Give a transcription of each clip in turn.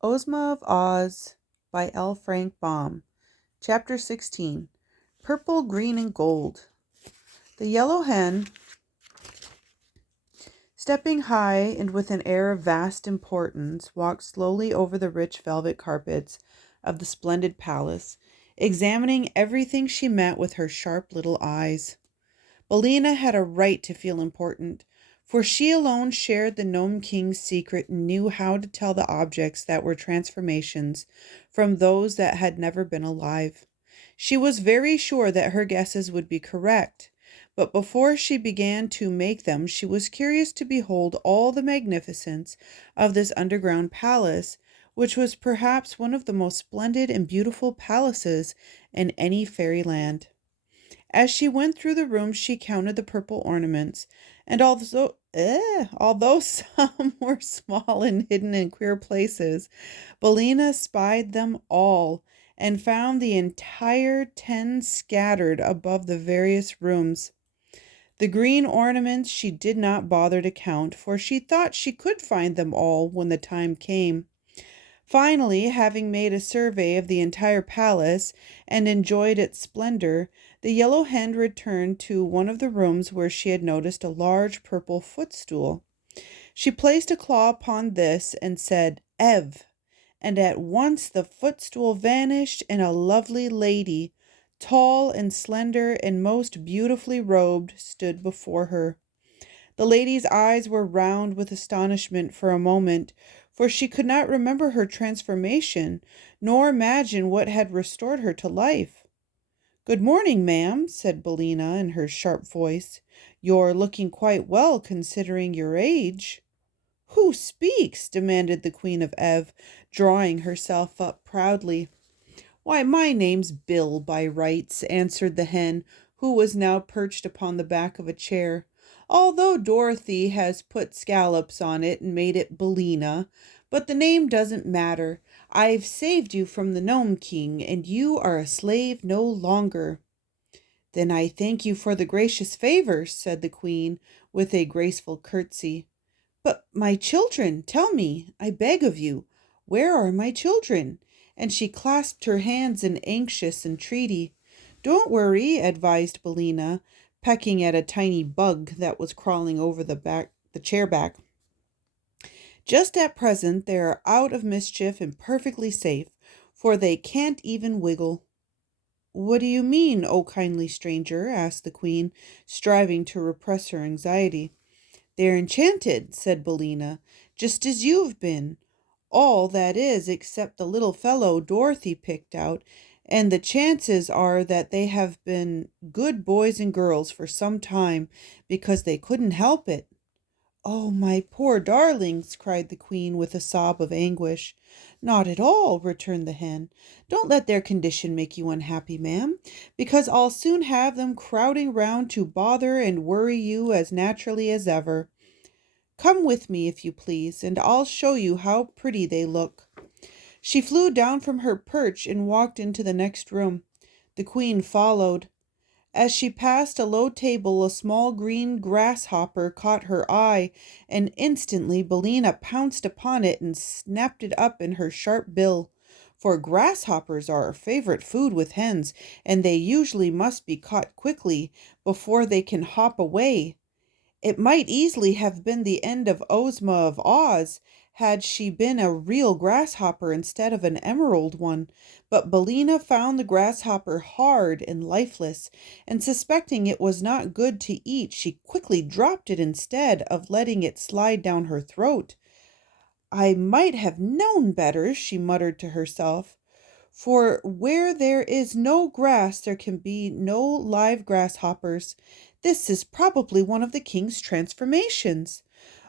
Ozma of Oz by L. Frank Baum. Chapter 16. Purple, Green, and Gold. The yellow hen, stepping high and with an air of vast importance, walked slowly over the rich velvet carpets of the splendid palace, examining everything she met with her sharp little eyes. Billina had a right to feel important, for she alone shared the Gnome King's secret and knew how to tell the objects that were transformations from those that had never been alive. She was very sure that her guesses would be correct, but before she began to make them, she was curious to behold all the magnificence of this underground palace, which was perhaps one of the most splendid and beautiful palaces in any fairyland. As she went through the rooms, she counted the purple ornaments, and although some were small and hidden in queer places, Bellina spied them all and found the entire 10 scattered above the various rooms. The green ornaments she did not bother to count, for she thought she could find them all when the time came. Finally, having made a survey of the entire palace and enjoyed its splendor, the yellow hen returned to one of the rooms where she had noticed a large purple footstool. She placed a claw upon this and said, "Ev," and at once the footstool vanished and a lovely lady, tall and slender and most beautifully robed, stood before her. The lady's eyes were round with astonishment for a moment, for she could not remember her transformation, nor imagine what had restored her to life. "Good morning, ma'am," said Bellina in her sharp voice. "You're looking quite well, considering your age." "Who speaks?" demanded the Queen of Ev, drawing herself up proudly. "Why, my name's Bill by rights," answered the hen, who was now perched upon the back of a chair, "although Dorothy has put scallops on it and made it Bellina. But the name doesn't matter. I've saved you from the Gnome King, and you are a slave no longer." "Then I thank you for the gracious favor," said the Queen, with a graceful curtsy. "But my children, tell me, I beg of you, where are my children?" And she clasped her hands in anxious entreaty. "Don't worry," advised Bellina, pecking at a tiny bug that was crawling over the chair back. "Just at present they are out of mischief and perfectly safe, for they can't even wiggle." "What do you mean, O kindly stranger?" asked the Queen, striving to repress her anxiety. "They're enchanted," said Bellina, "just as you've been. All, that is, except the little fellow Dorothy picked out, and the chances are that they have been good boys and girls for some time, because they couldn't help it." "Oh, my poor darlings!" cried the Queen with a sob of anguish. "Not at all," returned the hen. "Don't let their condition make you unhappy, ma'am, because I'll soon have them crowding round to bother and worry you as naturally as ever. Come with me, if you please, and I'll show you how pretty they look." She flew down from her perch and walked into the next room. The Queen followed. As she passed a low table, a small green grasshopper caught her eye, and instantly Bellina pounced upon it and snapped it up in her sharp bill. For grasshoppers are a favorite food with hens, and they usually must be caught quickly before they can hop away. It might easily have been the end of Ozma of Oz had she been a real grasshopper instead of an emerald one, but Bellina found the grasshopper hard and lifeless, and suspecting it was not good to eat, she quickly dropped it instead of letting it slide down her throat. "I might have known better," she muttered to herself, "for where there is no grass there can be no live grasshoppers. This is probably one of the king's transformations."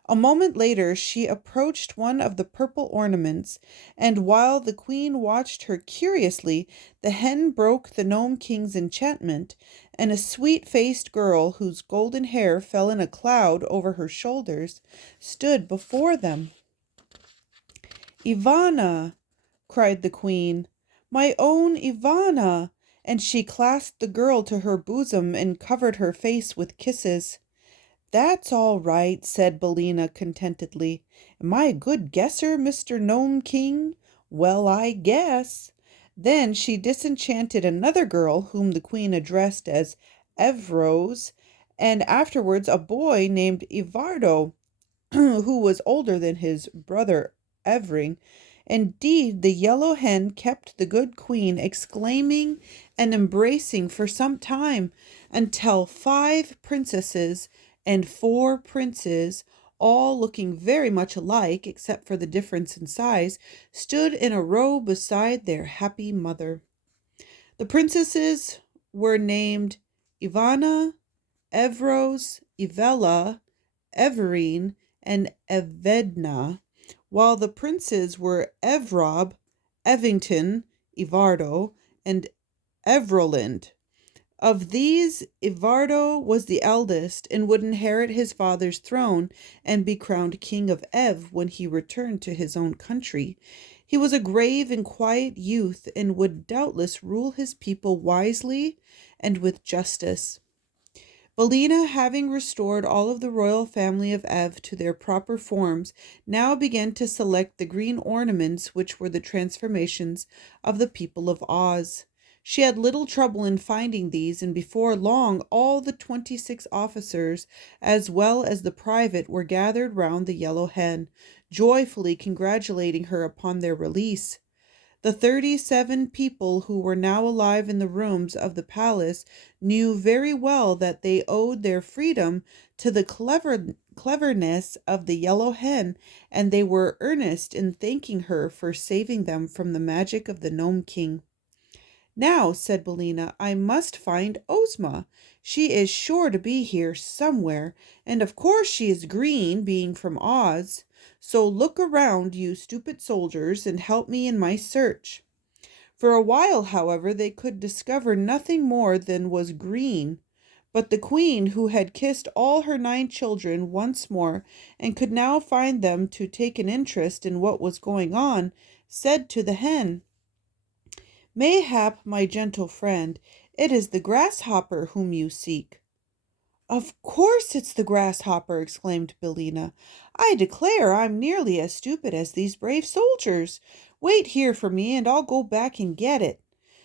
A moment later she approached one of the purple ornaments, and while the Queen watched her curiously, the hen broke the Gnome King's enchantment, and a sweet-faced girl, whose golden hair fell in a cloud over her shoulders, stood before them. "Ivana!" cried the Queen. "My own Ivana!" And she clasped the girl to her bosom and covered her face with kisses. That's all right, said Bellina contentedly. Am I a good guesser, Mr. Gnome King? Well, I guess. Then she disenchanted another girl whom the queen addressed as Evrose, and afterwards a boy named Ivardo, who was older than his brother Evring. Indeed, the yellow hen kept the good queen exclaiming and embracing for some time, until 5 princesses and 4 princes, all looking very much alike except for the difference in size, stood in a row beside their happy mother. The princesses were named Ivana, Evros, Ivella, Everine, and Evedna, while the princes were Evrob, Evington, Ivardo, and Evrolind. Of these, Ivardo was the eldest and would inherit his father's throne and be crowned king of Ev when he returned to his own country. He was a grave and quiet youth and would doubtless rule his people wisely and with justice. Bellina, having restored all of the royal family of Ev to their proper forms, now began to select the green ornaments which were the transformations of the people of Oz. She had little trouble in finding these, and before long all the 26 officers, as well as the private, were gathered round the yellow hen, joyfully congratulating her upon their release. The 37 people who were now alive in the rooms of the palace knew very well that they owed their freedom to the cleverness of the yellow hen, and they were earnest in thanking her for saving them from the magic of the Gnome King. Now, said Bellina, I must find Ozma. She is sure to be here somewhere, and of course she is green, being from Oz. So look around, you stupid soldiers, and help me in my search. For a while, however, they could discover nothing more than was green. But the queen, who had kissed all her 9 children once more, and could now find them to take an interest in what was going on, said to the hen, Mayhap, my gentle friend, it is the grasshopper whom you seek. Of course it's the grasshopper, exclaimed Bellina. I declare I'm nearly as stupid as these brave soldiers. Wait here for me, and I'll go back and get it.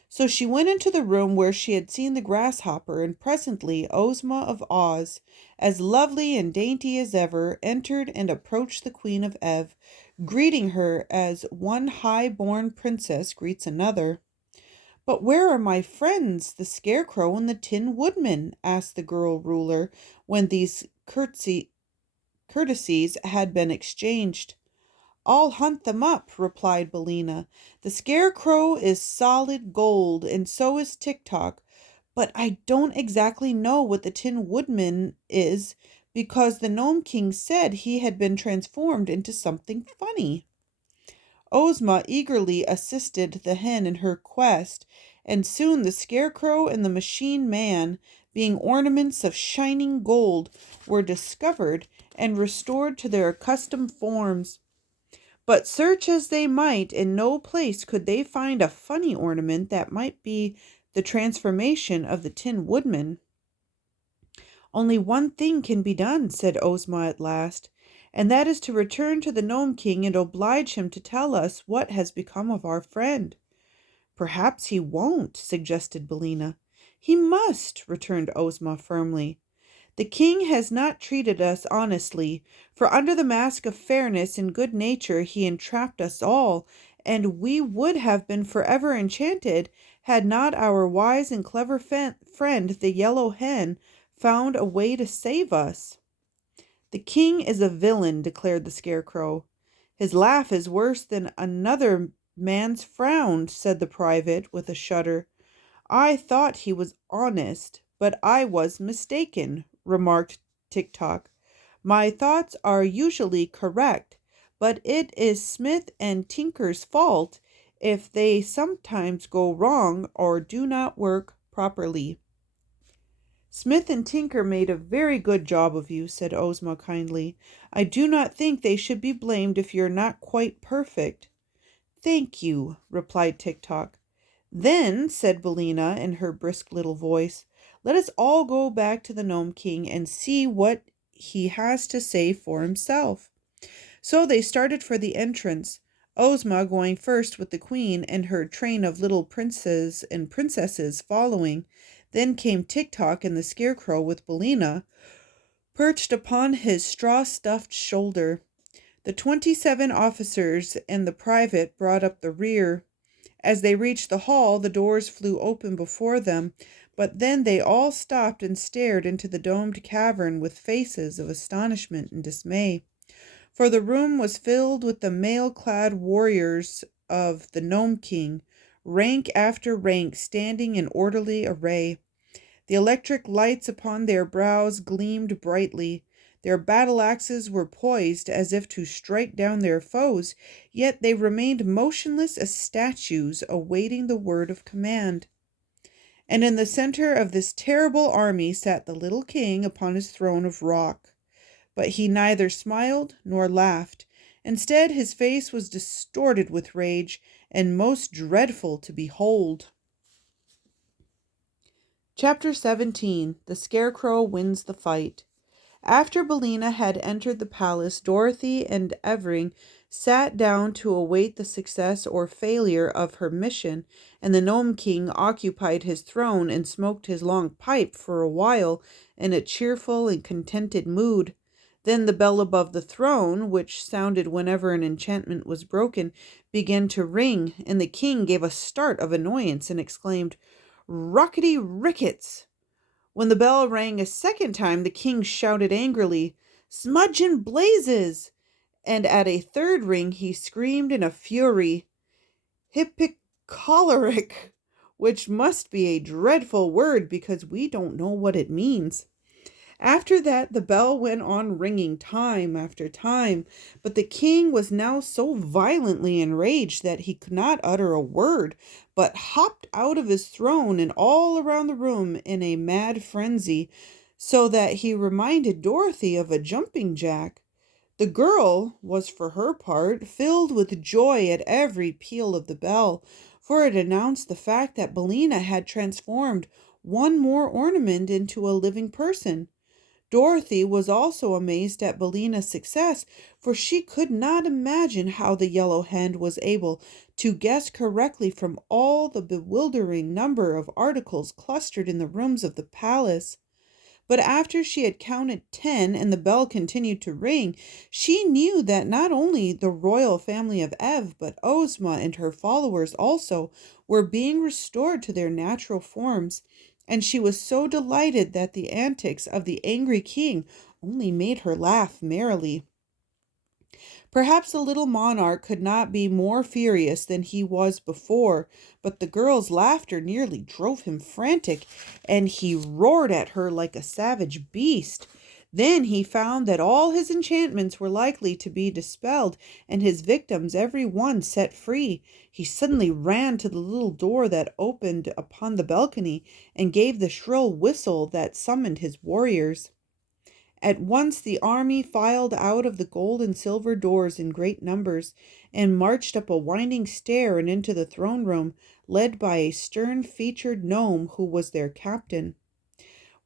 So she went into the room where she had seen the grasshopper, and presently Ozma of Oz, as lovely and dainty as ever, entered and approached the Queen of Ev, greeting her as one high-born princess greets another. But where are my friends, the Scarecrow and the Tin Woodman? Asked the girl ruler, when these courtesies had been exchanged. I'll hunt them up, replied Bellina. The Scarecrow is solid gold, and so is Tik-Tok, but I don't exactly know what the Tin Woodman is, because the Gnome King said he had been transformed into something funny. Ozma eagerly assisted the hen in her quest, and soon the Scarecrow and the Machine Man, being ornaments of shining gold, were discovered and restored to their accustomed forms. But search as they might, in no place could they find a funny ornament that might be the transformation of the Tin Woodman. Only one thing can be done, said Ozma at last, and that is to return to the Gnome King and oblige him to tell us what has become of our friend. Perhaps he won't, suggested Bellina. He must, returned Ozma firmly. The king has not treated us honestly, for under the mask of fairness and good nature he entrapped us all, and we would have been forever enchanted had not our wise and clever friend, the yellow hen, found a way to save us. The king is a villain, declared the Scarecrow. His laugh is worse than another man's frown, said the private with a shudder. I thought he was honest, but I was mistaken, remarked Tik-Tok. My thoughts are usually correct, but it is Smith and Tinker's fault if they sometimes go wrong or do not work properly. Smith and Tinker made a very good job of you, said Ozma kindly. I do not think they should be blamed if you're not quite perfect. Thank you, replied Tik-Tok. Then, said Bellina in her brisk little voice, let us all go back to the Gnome King and see what he has to say for himself. So they started for the entrance, Ozma going first with the queen and her train of little princes and princesses following. Then came Tik-Tok and the Scarecrow with Billina perched upon his straw-stuffed shoulder. The 27 officers and the private brought up the rear. As they reached the hall, the doors flew open before them, but then they all stopped and stared into the domed cavern with faces of astonishment and dismay. For the room was filled with the mail-clad warriors of the Gnome King, rank after rank standing in orderly array. The electric lights upon their brows gleamed brightly. Their battle axes were poised as if to strike down their foes, yet they remained motionless as statues awaiting the word of command. And in the center of this terrible army sat the little king upon his throne of rock. But he neither smiled nor laughed. Instead, his face was distorted with rage and most dreadful to behold. Chapter 17. The Scarecrow Wins the Fight. After Billina had entered the palace, Dorothy and Evering sat down to await the success or failure of her mission, and the Gnome King occupied his throne and smoked his long pipe for a while in a cheerful and contented mood. Then the bell above the throne, which sounded whenever an enchantment was broken, began to ring, and the king gave a start of annoyance and exclaimed, "Rockety rickets!" When the bell rang a second time, the king shouted angrily, "Smudge and blazes!" And at a third ring he screamed in a fury, "Hippocholeric!" which must be a dreadful word because we don't know what it means. After that, the bell went on ringing time after time, but the king was now so violently enraged that he could not utter a word, but hopped out of his throne and all around the room in a mad frenzy, so that he reminded Dorothy of a jumping jack. The girl was, for her part, filled with joy at every peal of the bell, for it announced the fact that Billina had transformed one more ornament into a living person. Dorothy was also amazed at Billina's success, for she could not imagine how the Yellow Hen was able to guess correctly from all the bewildering number of articles clustered in the rooms of the palace. But after she had counted 10 and the bell continued to ring, she knew that not only the royal family of Ev, but Ozma and her followers also were being restored to their natural forms, and she was so delighted that the antics of the angry king only made her laugh merrily. Perhaps the little monarch could not be more furious than he was before, but the girl's laughter nearly drove him frantic, and he roared at her like a savage beast. Then he found that all his enchantments were likely to be dispelled, and his victims every one set free. He suddenly ran to the little door that opened upon the balcony, and gave the shrill whistle that summoned his warriors. At once the army filed out of the gold and silver doors in great numbers, and marched up a winding stair and into the throne room, led by a stern-featured gnome who was their captain.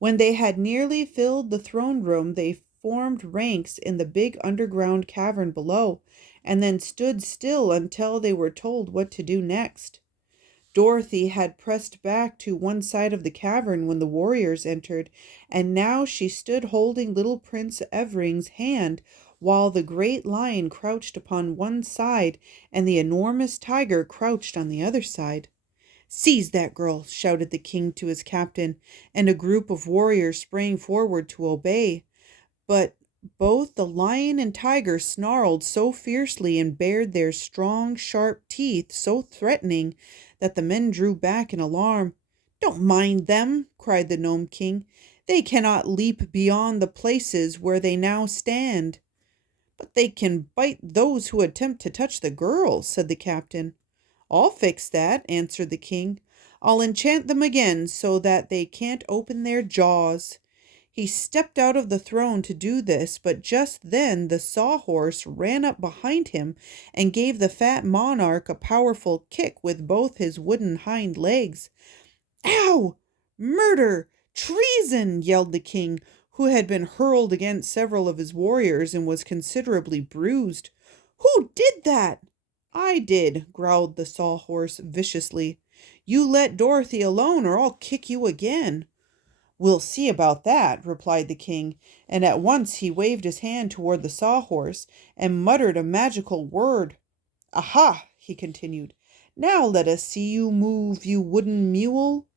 When they had nearly filled the throne room, they formed ranks in the big underground cavern below, and then stood still until they were told what to do next. Dorothy had pressed back to one side of the cavern when the warriors entered, and now she stood holding little Prince Evering's hand, while the great lion crouched upon one side and the enormous tiger crouched on the other side. "Seize that girl!" shouted the king to his captain, and a group of warriors sprang forward to obey. But both the lion and tiger snarled so fiercely and bared their strong, sharp teeth so threatening that the men drew back in alarm. "Don't mind them," cried the Gnome King. "They cannot leap beyond the places where they now stand." "But they can bite those who attempt to touch the girl," said the captain. "I'll fix that," answered the king. "I'll enchant them again so that they can't open their jaws." He stepped out of the throne to do this, but just then the sawhorse ran up behind him and gave the fat monarch a powerful kick with both his wooden hind legs. "Ow! Murder! Treason!" yelled the king, who had been hurled against several of his warriors and was considerably bruised. "Who did that?" "I did," growled the Sawhorse viciously. "You let Dorothy alone or I'll kick you again." "We'll see about that," replied the king, and at once he waved his hand toward the Sawhorse and muttered a magical word. "Aha!" he continued. "Now let us see you move, you wooden mule."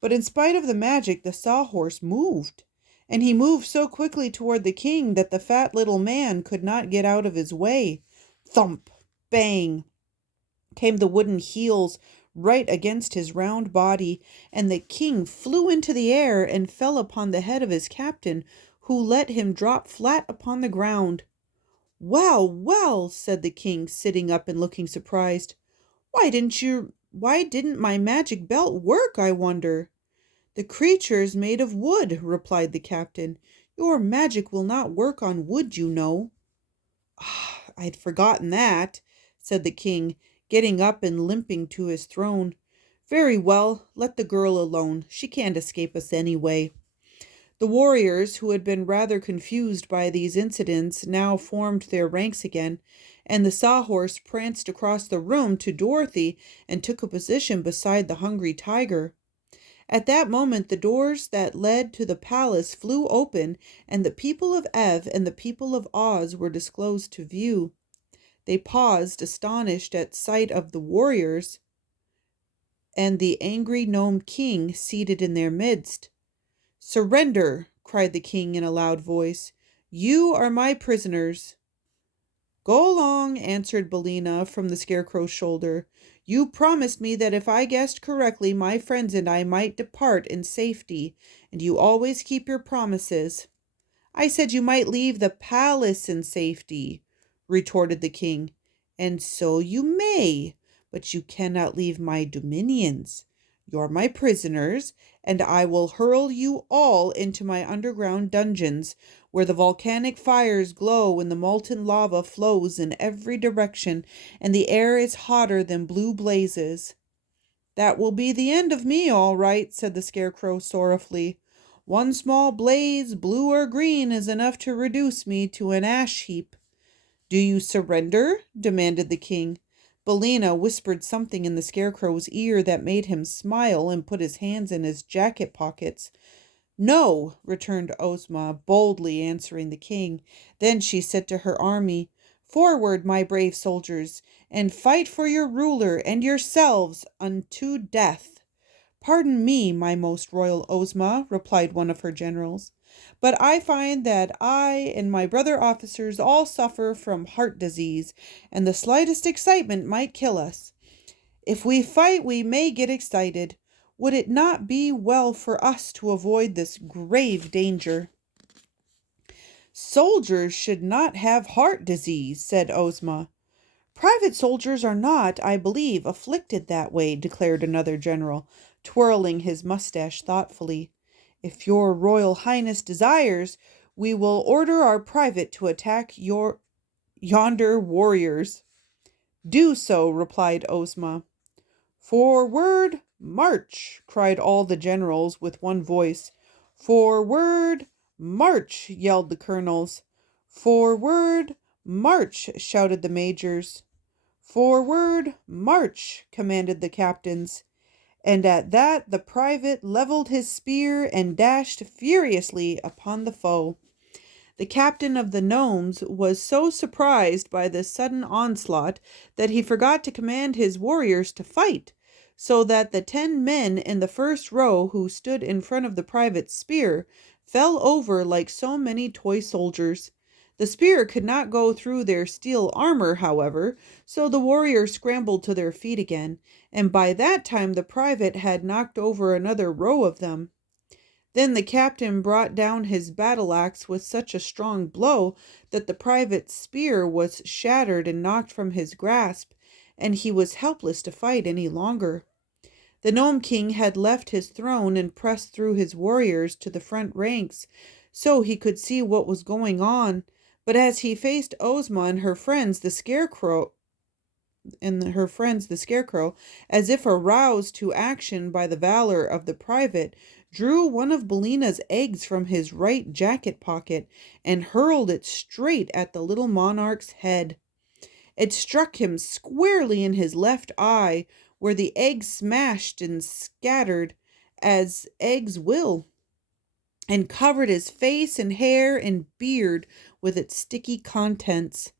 But in spite of the magic, the Sawhorse moved, and he moved so quickly toward the king that the fat little man could not get out of his way. Thump! Bang! Came the wooden heels right against his round body, and the king flew into the air and fell upon the head of his captain, who let him drop flat upon the ground. "Well, well," said the king, sitting up and looking surprised. Why didn't my magic belt work, I wonder?" "The creature's made of wood," replied the captain. "Your magic will not work on wood, you know." "Ah, I'd forgotten that," said the king, getting up and limping to his throne. "Very well, let the girl alone. She can't escape us anyway." The warriors, who had been rather confused by these incidents, now formed their ranks again, and the Sawhorse pranced across the room to Dorothy and took a position beside the hungry tiger. At that moment the doors that led to the palace flew open, and the people of Ev and the people of Oz were disclosed to view. They paused, astonished at sight of the warriors and the angry Gnome King seated in their midst. "Surrender!" cried the king in a loud voice. "You are my prisoners." "Go along," answered Billina from the Scarecrow's shoulder. "You promised me that if I guessed correctly, my friends and I might depart in safety, and you always keep your promises." "I said you might leave the palace in safety," retorted the king. "And so you may, but you cannot leave my dominions. You're my prisoners, and I will hurl you all into my underground dungeons, where the volcanic fires glow and the molten lava flows in every direction, and the air is hotter than blue blazes." "That will be the end of me, all right," said the Scarecrow sorrowfully. "One small blaze, blue or green, is enough to reduce me to an ash heap." "Do you surrender?" demanded the king. Billina whispered something in the Scarecrow's ear that made him smile and put his hands in his jacket pockets. "No," returned Ozma, boldly answering the king. Then she said to her army, "Forward, my brave soldiers, and fight for your ruler and yourselves unto death." "Pardon me, my most royal Ozma," replied one of her generals, "but I find that I and my brother officers all suffer from heart disease, and the slightest excitement might kill us. If we fight, we may get excited. Would it not be well for us to avoid this grave danger?" "Soldiers should not have heart disease," said Ozma. "Private soldiers are not, I believe, afflicted that way," declared another general, twirling his mustache thoughtfully. "If your Royal Highness desires, we will order our private to attack yonder warriors." "Do so," replied Ozma. "Forward, march!" cried all the generals with one voice. "Forward, march!" yelled the colonels. "Forward, march!" shouted the majors. "Forward, march!" commanded the captains. And at that the private leveled his spear and dashed furiously upon the foe. The captain of the gnomes was so surprised by this sudden onslaught that he forgot to command his warriors to fight, so that the 10 men in the first row who stood in front of the private's spear fell over like so many toy soldiers. The spear could not go through their steel armor, however, so the warriors scrambled to their feet again, and by that time the private had knocked over another row of them. Then the captain brought down his battle axe with such a strong blow that the private's spear was shattered and knocked from his grasp, and he was helpless to fight any longer. The Gnome King had left his throne and pressed through his warriors to the front ranks so he could see what was going on, but as he faced Ozma and her friends the Scarecrow, as if aroused to action by the valor of the private, drew one of Belina's eggs from his right jacket pocket and hurled it straight at the little monarch's head. It struck him squarely in his left eye, where the egg smashed and scattered, as eggs will, and covered his face and hair and beard with its sticky contents.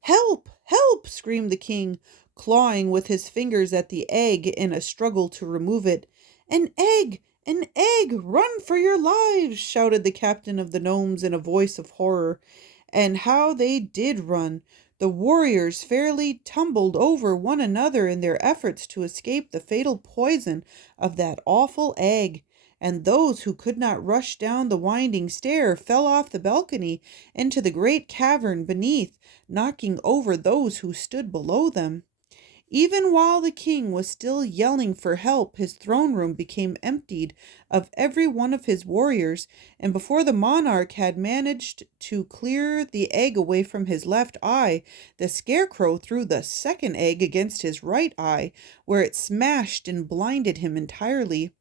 "Help! Help!" screamed the king, clawing with his fingers at the egg in a struggle to remove it. "An egg! An egg! Run for your lives!" shouted the captain of the gnomes in a voice of horror. And how they did run! The warriors fairly tumbled over one another in their efforts to escape the fatal poison of that awful egg, and those who could not rush down the winding stair fell off the balcony into the great cavern beneath, knocking over those who stood below them. Even while the king was still yelling for help, his throne room became emptied of every one of his warriors, and before the monarch had managed to clear the egg away from his left eye, the scarecrow threw the second egg against his right eye, where it smashed and blinded him entirely.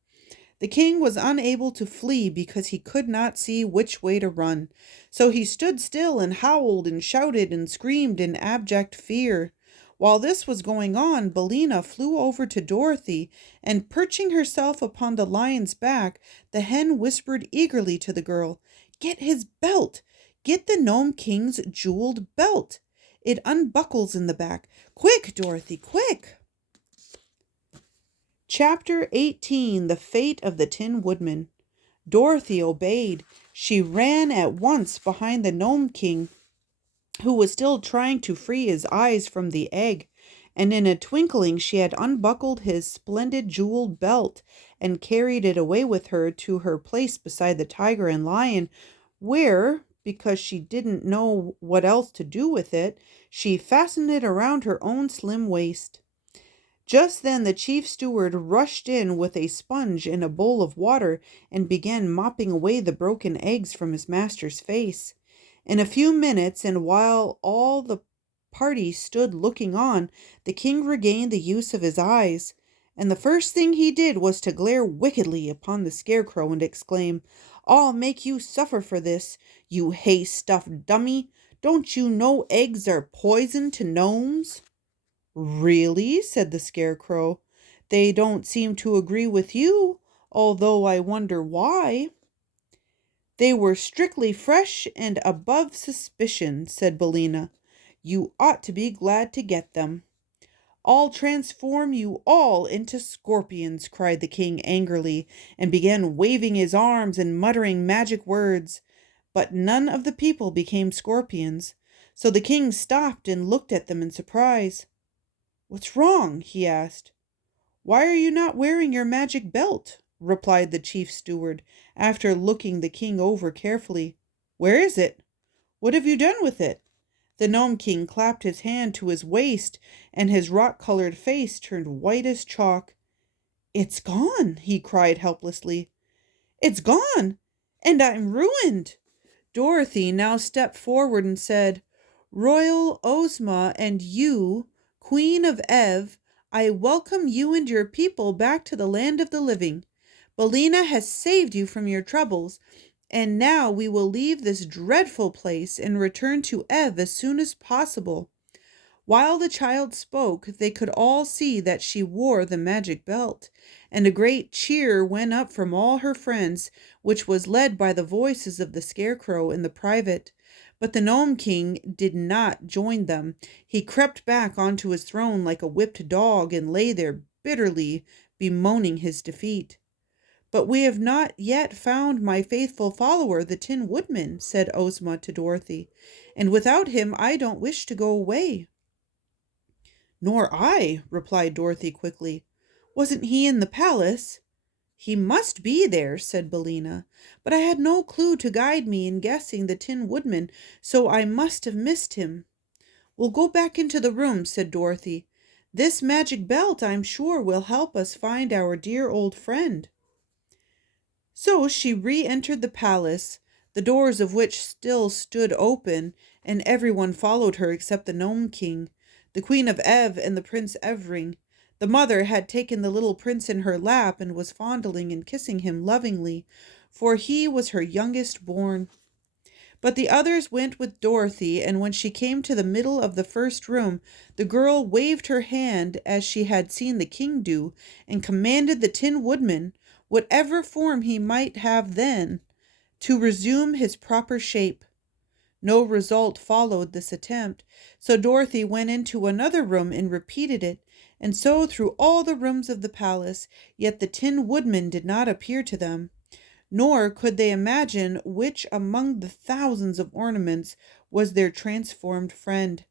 The king was unable to flee because he could not see which way to run, so he stood still and howled and shouted and screamed in abject fear. While this was going on, Bellina flew over to Dorothy, and perching herself upon the lion's back, the hen whispered eagerly to the girl, "Get his belt! Get the Gnome King's jeweled belt! It unbuckles in the back. Quick, Dorothy, quick!" Chapter 18. The Fate of the Tin Woodman. Dorothy obeyed. She ran at once behind the Gnome King, who was still trying to free his eyes from the egg, and in a twinkling she had unbuckled his splendid jeweled belt and carried it away with her to her place beside the tiger and lion, where, because she didn't know what else to do with it, she fastened it around her own slim waist. Just then the chief steward rushed in with a sponge and a bowl of water and began mopping away the broken eggs from his master's face. In a few minutes, and while all the party stood looking on, the king regained the use of his eyes, and the first thing he did was to glare wickedly upon the scarecrow and exclaim, "I'll make you suffer for this, you hay-stuffed dummy! Don't you know eggs are poison to gnomes?" "Really?" said the scarecrow. "They don't seem to agree with you, although I wonder why." "They were strictly fresh and above suspicion," said Bellina. "You ought to be glad to get them." "I'll transform you all into scorpions," cried the king angrily, and began waving his arms and muttering magic words. But none of the people became scorpions, so the king stopped and looked at them in surprise. "What's wrong?" he asked. "Why are you not wearing your magic belt?" replied the chief steward, after looking the king over carefully. "Where is it? What have you done with it?" The Gnome King clapped his hand to his waist, and his rock-colored face turned white as chalk. "It's gone!" he cried helplessly. "It's gone! And I'm ruined!" Dorothy now stepped forward and said, "Royal Ozma, and you, Queen of Ev, I welcome you and your people back to the land of the living. Bellina has saved you from your troubles, and now we will leave this dreadful place and return to Ev as soon as possible." While the child spoke, they could all see that she wore the magic belt, and a great cheer went up from all her friends, which was led by the voices of the scarecrow and the private. But the Gnome King did not join them. He crept back onto his throne like a whipped dog and lay there bitterly bemoaning his defeat. "But we have not yet found my faithful follower, the Tin Woodman," said Ozma to Dorothy, "and without him I don't wish to go away." "Nor I," replied Dorothy quickly. "Wasn't he in the palace?" "He must be there," said Bellina, "but I had no clue to guide me in guessing the Tin Woodman, so I must have missed him." "We'll go back into the room," said Dorothy. "This magic belt, I'm sure, will help us find our dear old friend." So she re-entered the palace, the doors of which still stood open, and everyone followed her except the Gnome King, the Queen of Ev, and the Prince Evring. The mother had taken the little prince in her lap and was fondling and kissing him lovingly, for he was her youngest born. But the others went with Dorothy, and when she came to the middle of the first room, the girl waved her hand as she had seen the king do, and commanded the Tin Woodman, whatever form he might have then, to resume his proper shape. No result followed this attempt, so Dorothy went into another room and repeated it, and so through all the rooms of the palace, yet the Tin Woodman did not appear to them, nor could they imagine which among the thousands of ornaments was their transformed friend.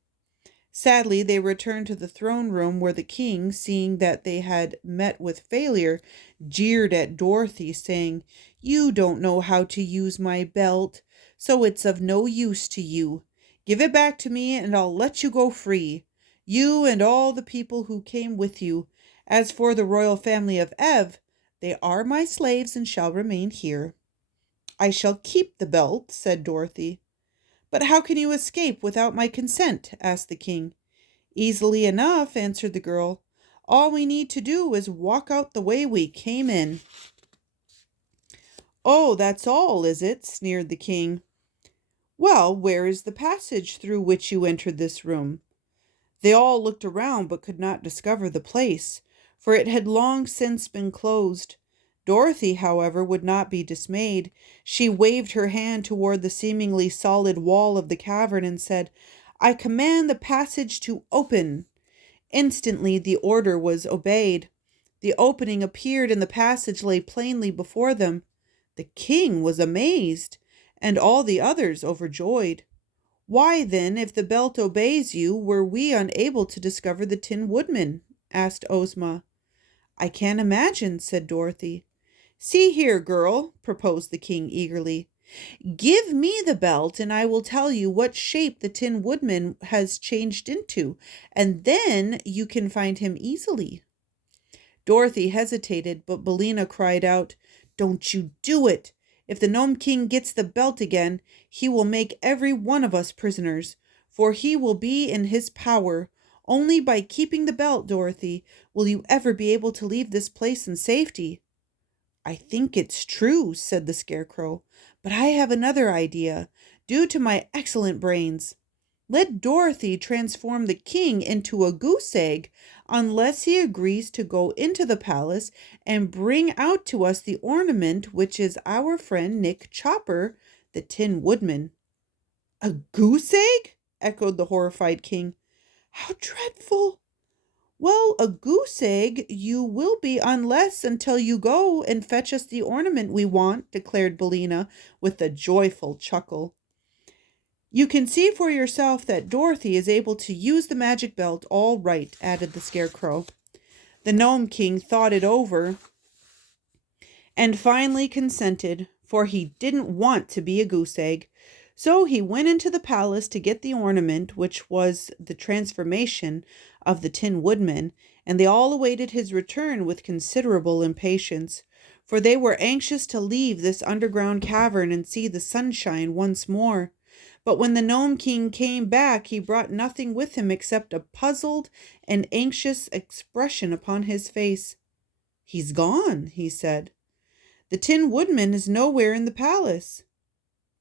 Sadly, they returned to the throne room, where the king, seeing that they had met with failure, jeered at Dorothy, saying, "You don't know how to use my belt, so it's of no use to you. Give it back to me, and I'll let you go free, you and all the people who came with you. As for the royal family of Ev, they are my slaves and shall remain here." "I shall keep the belt," said Dorothy. "But how can you escape without my consent?" asked the king. "Easily enough," answered the girl. "All we need to do is walk out the way we came in." "Oh, that's all, is it?" sneered the king. "Well, where is the passage through which you entered this room?" They all looked around but could not discover the place, for it had long since been closed. Dorothy, however, would not be dismayed. She waved her hand toward the seemingly solid wall of the cavern and said, "I command the passage to open." Instantly the order was obeyed. The opening appeared and the passage lay plainly before them. The king was amazed, and all the others overjoyed. "Why, then, if the belt obeys you, were we unable to discover the Tin Woodman?" asked Ozma. "I can't imagine," said Dorothy. "See here, girl," proposed the king eagerly. "Give me the belt, and I will tell you what shape the Tin Woodman has changed into, and then you can find him easily." Dorothy hesitated, but Billina cried out, "Don't you do it! If the Gnome King gets the belt again, he will make every one of us prisoners, for he will be in his power. Only by keeping the belt, Dorothy, will you ever be able to leave this place in safety." "I think it's true," said the Scarecrow, "but I have another idea, due to my excellent brains. Let Dorothy transform the king into a goose egg, unless he agrees to go into the palace and bring out to us the ornament which is our friend Nick Chopper, the Tin Woodman." "A goose egg?" echoed the horrified king. "How dreadful!" "Well, a goose egg you will be until you go and fetch us the ornament we want," declared Billina with a joyful chuckle. "You can see for yourself that Dorothy is able to use the magic belt all right," added the Scarecrow. The Gnome King thought it over and finally consented, for he didn't want to be a goose egg. So he went into the palace to get the ornament, which was the transformation of the Tin Woodman, and they all awaited his return with considerable impatience, for they were anxious to leave this underground cavern and see the sunshine once more. But when the Gnome King came back, he brought nothing with him except a puzzled and anxious expression upon his face. "He's gone," he said. "The Tin Woodman is nowhere in the palace."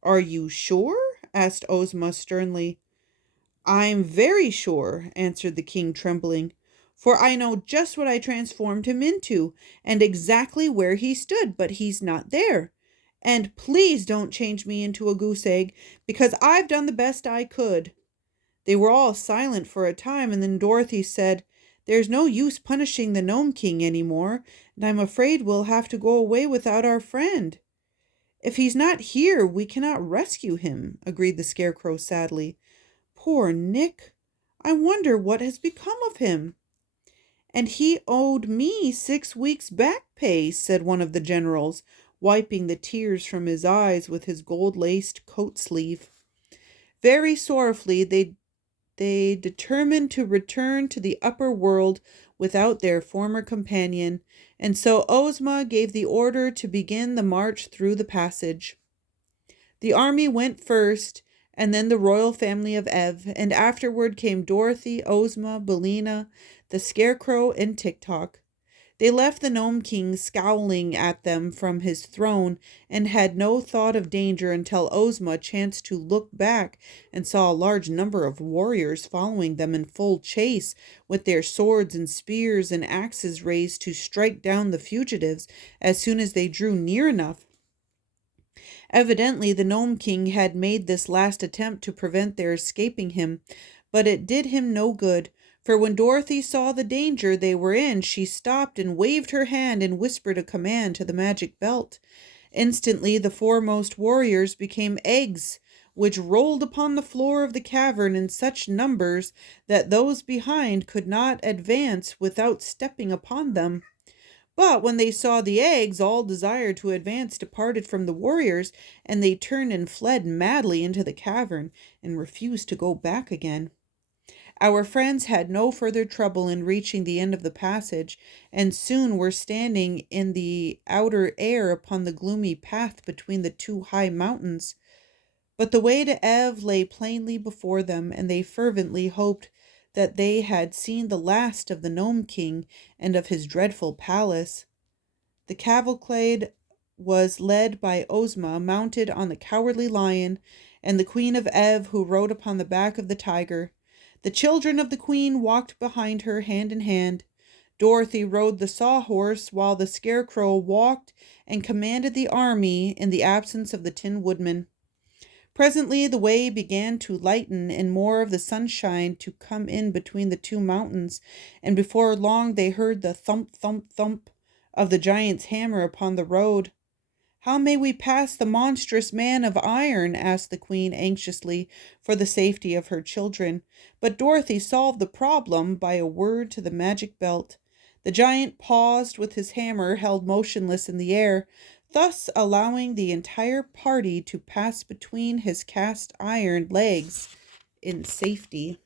"Are you sure?" asked Ozma sternly. "I'm very sure," answered the king, trembling, "for I know just what I transformed him into, and exactly where he stood, but he's not there. And please don't change me into a goose egg, because I've done the best I could." They were all silent for a time, and then Dorothy said, "There's no use punishing the Gnome King any more, and I'm afraid we'll have to go away without our friend." "If he's not here, we cannot rescue him," agreed the Scarecrow sadly. "Poor Nick! I wonder what has become of him." "And he owed me 6 weeks' back pay," said one of the generals, wiping the tears from his eyes with his gold-laced coat sleeve. Very sorrowfully they determined to return to the upper world without their former companion, and so Ozma gave the order to begin the march through the passage. The army went first, and then the royal family of Ev, and afterward came Dorothy, Ozma, Billina, the Scarecrow and Tik-Tok. They left the Gnome King scowling at them from his throne and had no thought of danger until Ozma chanced to look back and saw a large number of warriors following them in full chase, with their swords and spears and axes raised to strike down the fugitives as soon as they drew near enough. Evidently, the Gnome King had made this last attempt to prevent their escaping him, but it did him no good, for when Dorothy saw the danger they were in, she stopped and waved her hand and whispered a command to the magic belt. Instantly, the foremost warriors became eggs, which rolled upon the floor of the cavern in such numbers that those behind could not advance without stepping upon them. But when they saw the eggs, all desire to advance departed from the warriors, and they turned and fled madly into the cavern, and refused to go back again. Our friends had no further trouble in reaching the end of the passage, and soon were standing in the outer air upon the gloomy path between the two high mountains. But the way to Ev lay plainly before them, and they fervently hoped that they had seen the last of the Gnome King and of his dreadful palace. The cavalcade was led by Ozma, mounted on the Cowardly Lion, and the Queen of Ev, who rode upon the back of the tiger. The children of the Queen walked behind her, hand in hand. Dorothy rode the Sawhorse, while the Scarecrow walked and commanded the army in the absence of the Tin Woodman. Presently the way began to lighten and more of the sunshine to come in between the two mountains, and before long they heard the thump, thump, thump of the giant's hammer upon the road. "How may we pass the monstrous man of iron?" asked the Queen anxiously for the safety of her children. But Dorothy solved the problem by a word to the magic belt. The giant paused with his hammer held motionless in the air, thus allowing the entire party to pass between his cast iron legs in safety.